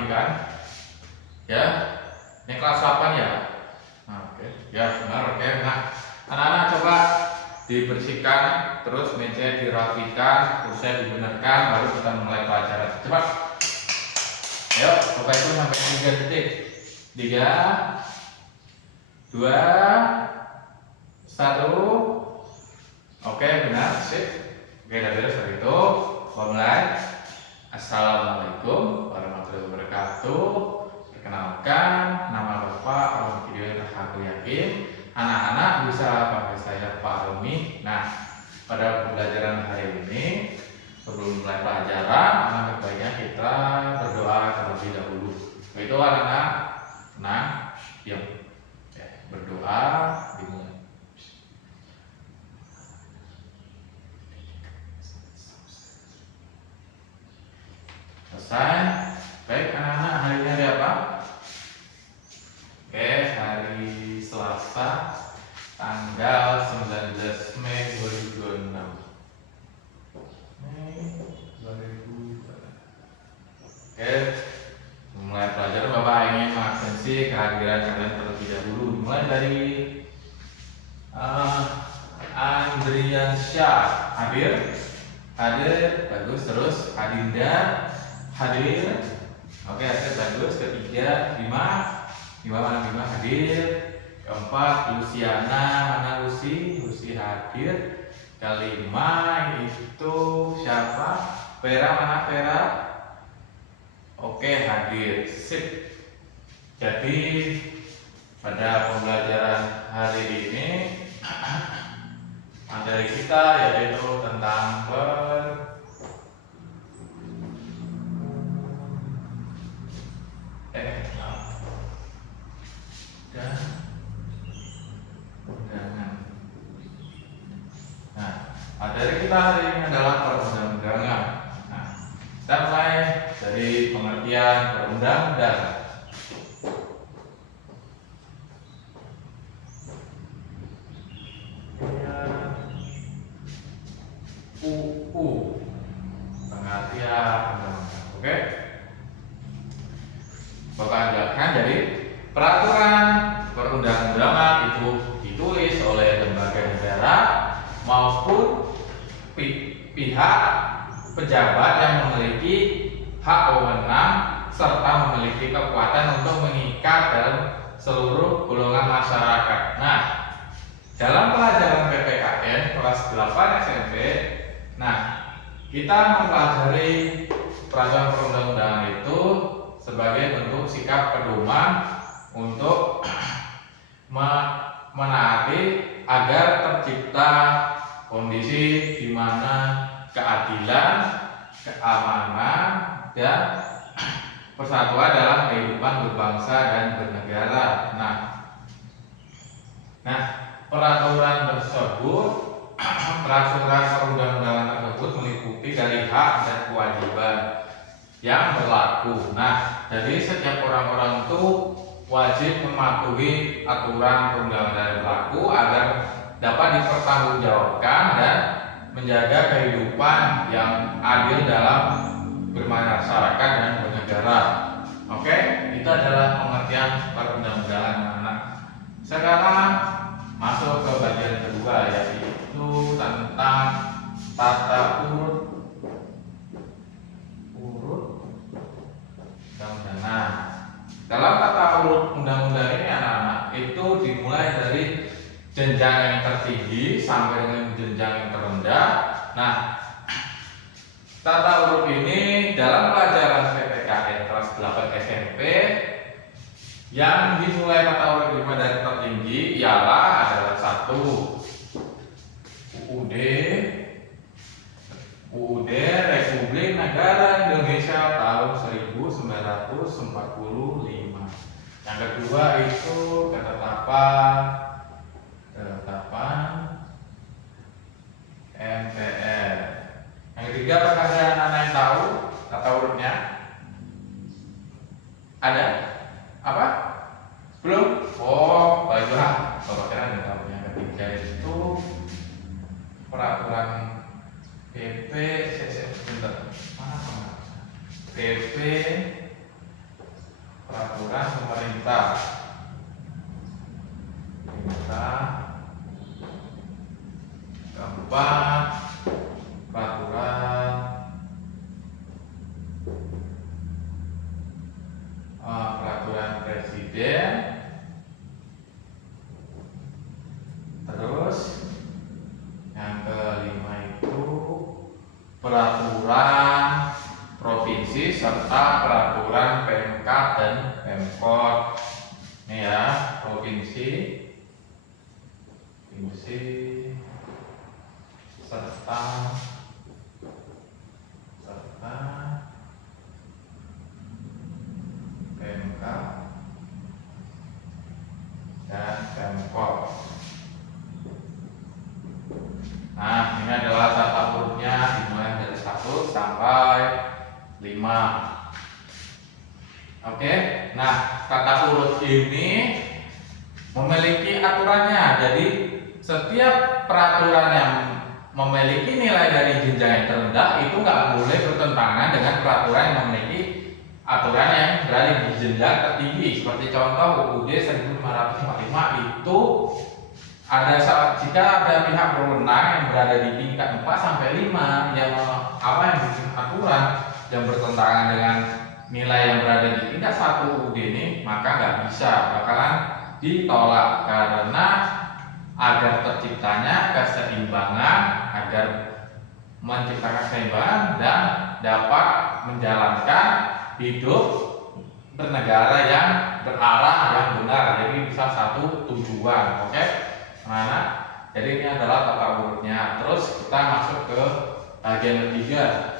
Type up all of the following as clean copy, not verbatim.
dirapikan. Ya, ini kelas 8 ya. Nah, oke, ya benar, oke. Nah, anak-anak coba dibersihkan, terus meja dirapikan, kursinya dibenarkan, baru kita mulai pelajaran. Cepat. Ayo, coba itu sampai 3 detik. 3, 2, 1. Oke, benar, sip. Oke, udah beres dari itu. Mulai. Assalamualaikum warahmatullahi wabarakatuh. Perkenalkan, nama Bapak Romi Rahakul Yakin. Anak-anak bisa panggil saya Pak Romi. Nah, pada pembelajaran hari ini, sebelum mulai pelajaran, anak baiknya kita berdoa terlebih dahulu. Itu anak-anak, tenang, diam. Ya, berdoa dimulai. Selesai. Baik anak-anak, hari ini hari apa? Oke, hari Selasa tanggal 19 Mei 2026. Oke, mulai pelajaran. Bapak ingin mengabsensi kehadiran kalian terlebih dahulu. Mulai dari Andrian Syah hadir, bagus. Terus Adinda hadir, oke, hadir, bagus. Ketiga Bima mana Bima hadir. Keempat Luciana, mana Lucy hadir. Kelima itu siapa? Vera, mana Vera? Oke, hadir, sip. Jadi pada pembelajaran hari ini materi kita yaitu tentang dan undangan. Nah, materi kita hari ini adalah perundang-undangan. Nah, kita mulai dari pengertian perundang-undangan. UU, pengertian undang-undang. Oke, Bapak jelaskan. Jadi peraturan perundang-undangan itu ditulis oleh lembaga negara maupun pihak pejabat yang memiliki hak wewenang serta memiliki kekuatan untuk mengikat dalam seluruh golongan masyarakat. Nah, dalam pelajaran PPKN kelas 8 SMP, nah, kita mempelajari peraturan perundang-undangan itu sebagai bentuk sikap pedoman untuk menaati agar tercipta kondisi di mana keadilan, keamanan, dan persatuan dalam kehidupan berbangsa dan bernegara. Nah, peraturan perundang-undangan tersebut meliputi dari hak dan kewajiban yang berlaku. Nah, jadi setiap orang-orang itu wajib mematuhi aturan perundang-undangan yang berlaku agar dapat dipertanggungjawabkan dan menjaga kehidupan yang adil dalam bermasyarakat dan bernegara. Oke, itu adalah pengertian perundang-undangan anak. Sekarang masuk ke bagian kedua, yaitu tentang tata urut undang-undangan. Dalam tata urut undang-undang ini anak-anak itu dimulai dari jenjang yang tertinggi sampai dengan jenjang yang terendah. Nah, tata urut ini dalam pelajaran PPKN kelas 8 SMP yang dimulai tata urut dari tertinggi ialah adalah 1. UUD Republik Negara Indonesia tahun 1945. Yang kedua itu ketetapan MPR. Yang ketiga, apakah anak-anak yang tahu tata urutnya? Ada? Apa? Belum? Oh, baiklah. Bapak kira ada tahu. Yang ketiga itu peraturan PP PP peraturan provinsi serta peraturan PMK dan Pemkot. Ini ya, provinsi serta PMK dan Pemkot. Nah, ini adalah tata urutnya dimulai dari 1 sampai 5. Oke, nah tata urut ini memiliki aturannya. Jadi setiap peraturan yang memiliki nilai dari jenjang yang terendah itu nggak boleh bertentangan dengan peraturan yang memiliki aturan yang berada di jenjang tertinggi. Seperti contoh UUD 1545 itu jika ada pihak berwenang yang berada di tingkat 4 sampai 5 yang bikin aturan yang bertentangan dengan nilai yang berada di tingkat 1 UUD ini, maka nggak bisa, bakalan ditolak karena agar terciptanya keseimbangan, agar menciptakan keseimbangan dan dapat menjalankan hidup bernegara yang berarah yang benar, jadi bisa satu tujuan. Oke. Mana? Jadi ini adalah tata urutnya. Terus kita masuk ke bagian ketiga.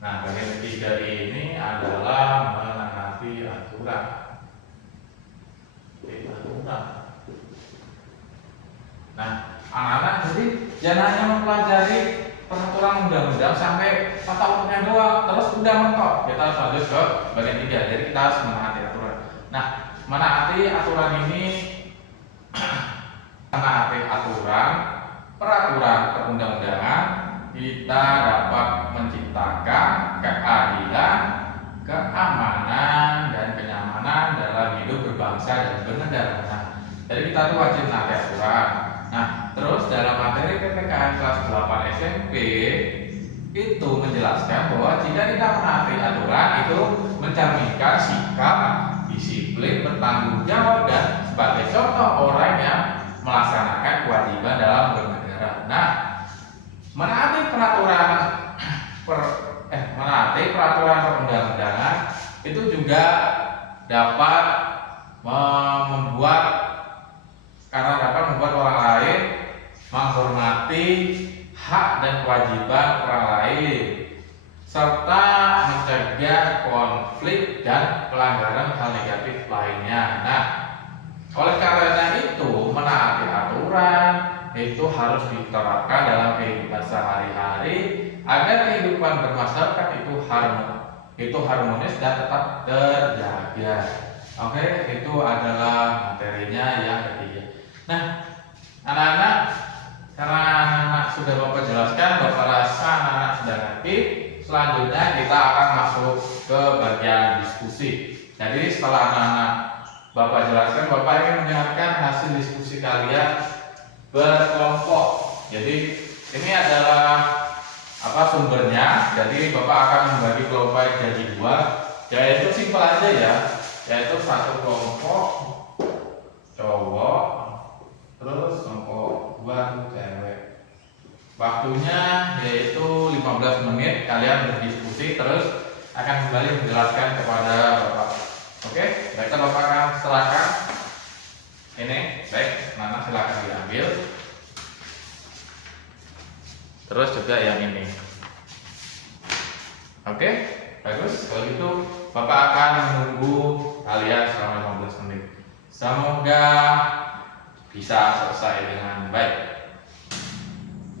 Nah, bagian ketiga ini adalah menanggapi aturan. Nah, anak-anak jadi jangan hanya mempelajari peraturan undang-undang sampai tata urutnya doang, terus udah mentok. Kita harus lanjut ke bagian 3. Jadi kita harus menaati aturan. Nah, menaati aturan ini menaati aturan peraturan perundang-undangan, kita dapat menciptakan keadilan, keamanan, dan kenyamanan dalam hidup berbangsa dan bernegara. Nah, jadi kita tuh wajib menaati aturan. Nah, terus dalam materi PPKN kelas 8 SMP itu menjelaskan bahwa jika tidak menaati aturan itu mencerminkan sikap disiplin, bertanggung jawab, dan sebagai contoh orang yang melaksanakan kewajiban dalam bernegara. Nah, menaati peraturan perundang-undangan itu juga dapat membuat orang lain menghormati hak dan kewajiban orang lain serta mencegah konflik dan pelanggaran hal negatif lainnya. Nah, oleh karena itu menaati aturan itu harus diterapkan dalam kehidupan sehari-hari agar kehidupan bermasyarakat itu harmonis dan tetap terjaga. Oke, itu adalah materinya yang ketiga. Nah, anak-anak, karena anak sudah Bapak jelaskan, Bapak rasa anak sudah ngerti. Selanjutnya kita akan masuk ke bagian diskusi. Jadi setelah anak-anak Bapak jelaskan, Bapak ingin mendengarkan hasil diskusi kalian berkelompok. Jadi ini adalah sumbernya. Jadi Bapak akan membagi kelompok jadi 2, yaitu simpel aja ya, yaitu satu kelompok cowok, terus kelompok 2 cewek. Waktunya yaitu 15 menit, kalian berdiskusi terus akan kembali menjelaskan kepada Bapak. Oke, baiklah Bapak akan silakan. Ini, baik, mana silakan diambil. Terus juga yang ini. Oke, bagus. Kalau gitu Bapak akan menunggu kalian selama 15 menit. Semoga bisa selesai dengan baik.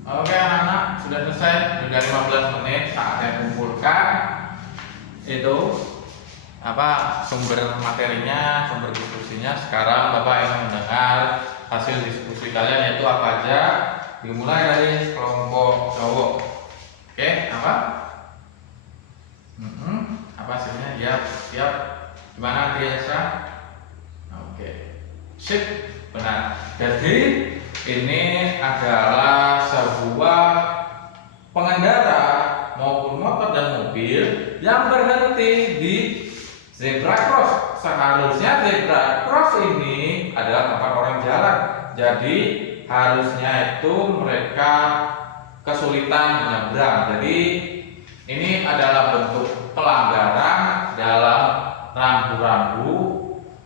Oke anak-anak, sudah selesai juga 15 menit. Saatnya kumpulkan itu sumber materinya, sumber diskusinya. Sekarang Bapak ingin mendengar hasil diskusi kalian, yaitu apa aja. Dimulai dari kelompok cowok. Oke, apa hasilnya? Ya, siap. Gimana Tiasa? Oke, sip, benar. Jadi ini adalah sebuah pengendara maupun motor dan mobil yang berhenti di zebra cross. Seharusnya zebra cross ini adalah tempat orang jalan. Jadi harusnya itu mereka kesulitan menyeberang. Jadi Ini adalah bentuk pelanggaran dalam rambu-rambu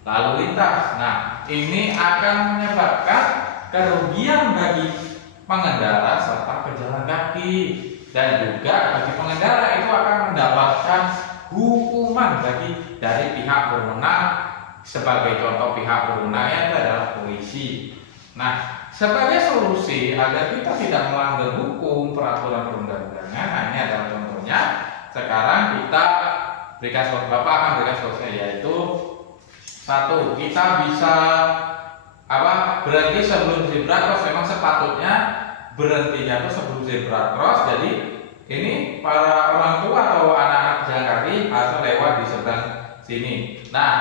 lalu lintas. Nah, ini akan menyebabkan kerugian bagi pengendara serta pejalan kaki, dan juga bagi pengendara itu akan mendapatkan hukuman dari pihak berwenang. Sebagai contoh pihak berwenangnya itu adalah polisi. Nah, sebagai solusi agar kita tidak melanggar hukum peraturan perundang-undangan, ini adalah contohnya. Sekarang kita berikan solusi, Bapak akan berikan solusinya, yaitu satu, kita bisa berhenti sebelum zebra cross. Memang sepatutnya berhentinya itu sebelum zebra cross. Jadi ini para orang tua atau anak-anak pejalan kaki harus lewat di seberang sini. Nah,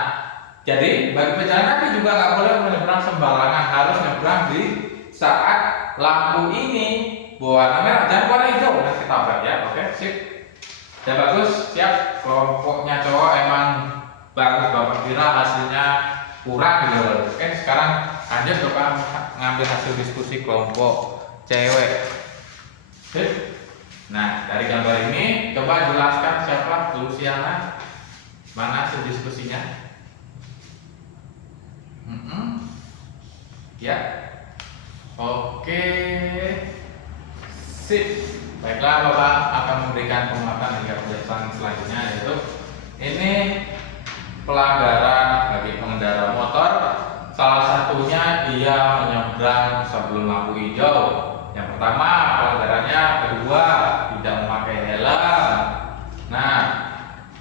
jadi bagi pejalan kaki juga nggak boleh menyeberang sembarangan, harus nyebrang di saat lampu ini berwarna merah, jangan warna hijau, nanti tabrak ya. Oke, sip. Sudah bagus, siap. Kelompoknya cowok emang bagus, Bapak kira hasilnya kurang gitu. Oke, sekarang lanjut Bapak ngambil hasil diskusi kelompok cewek. Sip. Nah, dari gambar ini coba jelaskan siapa Luciana, mana hasil diskusinya? Ya, oke, sip. Baiklah, Bapak akan memberikan penguatan hingga penjelasan selanjutnya, yaitu ini pelanggaran bagi pengendara motor. Salah satunya ia menyeberang sebelum lampu hijau. Yang pertama pelanggarannya, kedua tidak memakai helm. Nah,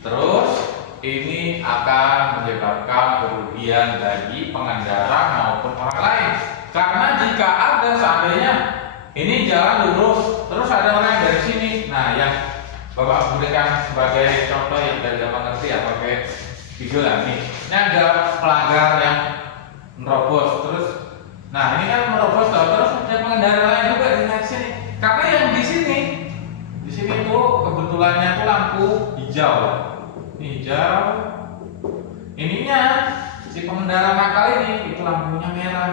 terus ini akan menyebabkan kerugian bagi pengendara maupun orang lain. Karena jika ada seandainya ini jalan lurus, terus ada orang yang dari sini, nah yang Bapak berikan sebagai contoh yang dari gampang ngerti ya, pakai video lah nih. Ini ada pelanggar yang merobos, terus, nah ini kan merobos, terus ada pengendara lain juga di sini. Karena yang di sini tuh kebetulannya tuh lampu hijau. Hijau, ininya si pengendara nakal ini itu lampunya merah.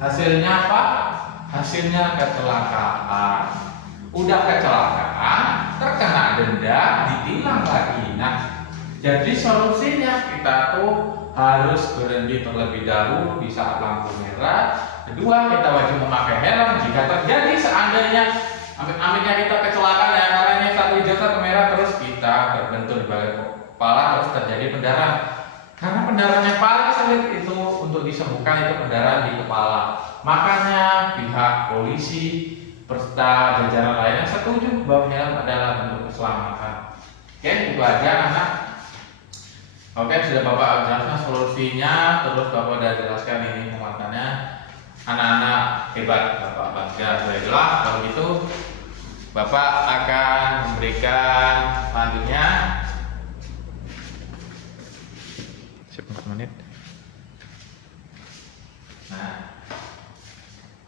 Hasilnya apa? Hasilnya kecelakaan. Udah kecelakaan, terkena denda, ditilang lagi. Nah, jadi solusinya kita tuh harus berhenti terlebih dahulu di saat lampu merah. Kedua, kita wajib memakai helm jika terjadi seandainya amit-amitnya kita kecelakaan ya, karena ini satu hijau satu merah, terus kita terbentur di bagian kepala, terus terjadi pendarahan. Karena pendarahannya paling sulit itu untuk disembuhkan itu pendarahan di kepala. Makanya pihak polisi serta jajaran lainnya setuju bahwa helm adalah bentuk keselamatan. Oke, itu aja anak. Oke, sudah Bapak jelaskan solusinya, terus Bapak sudah jelaskan ini penguatannya. Anak-anak hebat, Bapak bangga. Baiklah, kalau gitu Bapak akan memberikan selanjutnya 4 menit.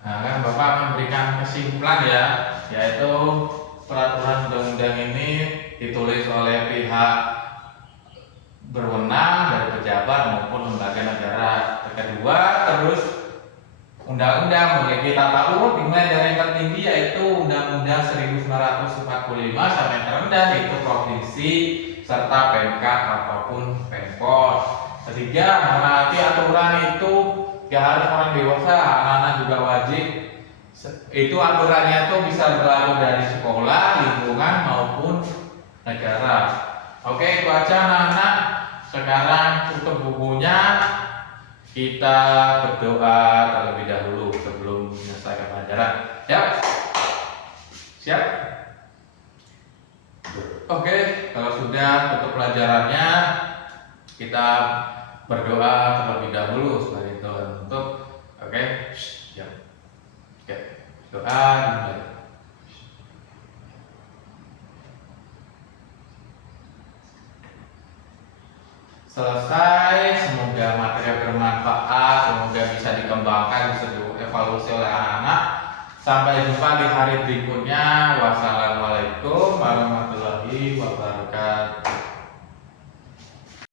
Nah, kan Bapak memberikan kesimpulan ya, yaitu peraturan undang-undang ini ditulis oleh pihak berwenang dari pejabat maupun lembaga negara. Kedua, terus undang-undang memiliki tata urut dimulai dari yang tertinggi yaitu Undang-Undang 1945 sampai yang terendah yaitu provinsi serta Pemkat ataupun Pemkot. Ketiga, menaati aturan itu ya harus orang dewasa, anak-anak juga wajib. Itu aturannya itu bisa berlaku dari sekolah, lingkungan maupun negara. Oke, itu aja anak-anak. Sekarang tutup bukunya. Kita berdoa terlebih dahulu sebelum menyelesaikan pelajaran. Ya, siap? Oke, kalau sudah tutup pelajarannya, kita berdoa terlebih dahulu sebagai doa untuk. Oke, siap. Oke, doa dimulai. Selesai, semoga materi bermanfaat, semoga bisa dikembangkan, bisa dievaluasi oleh anak-anak. Sampai jumpa di hari berikutnya. Wassalamualaikum warahmatullahi wabarakatuh.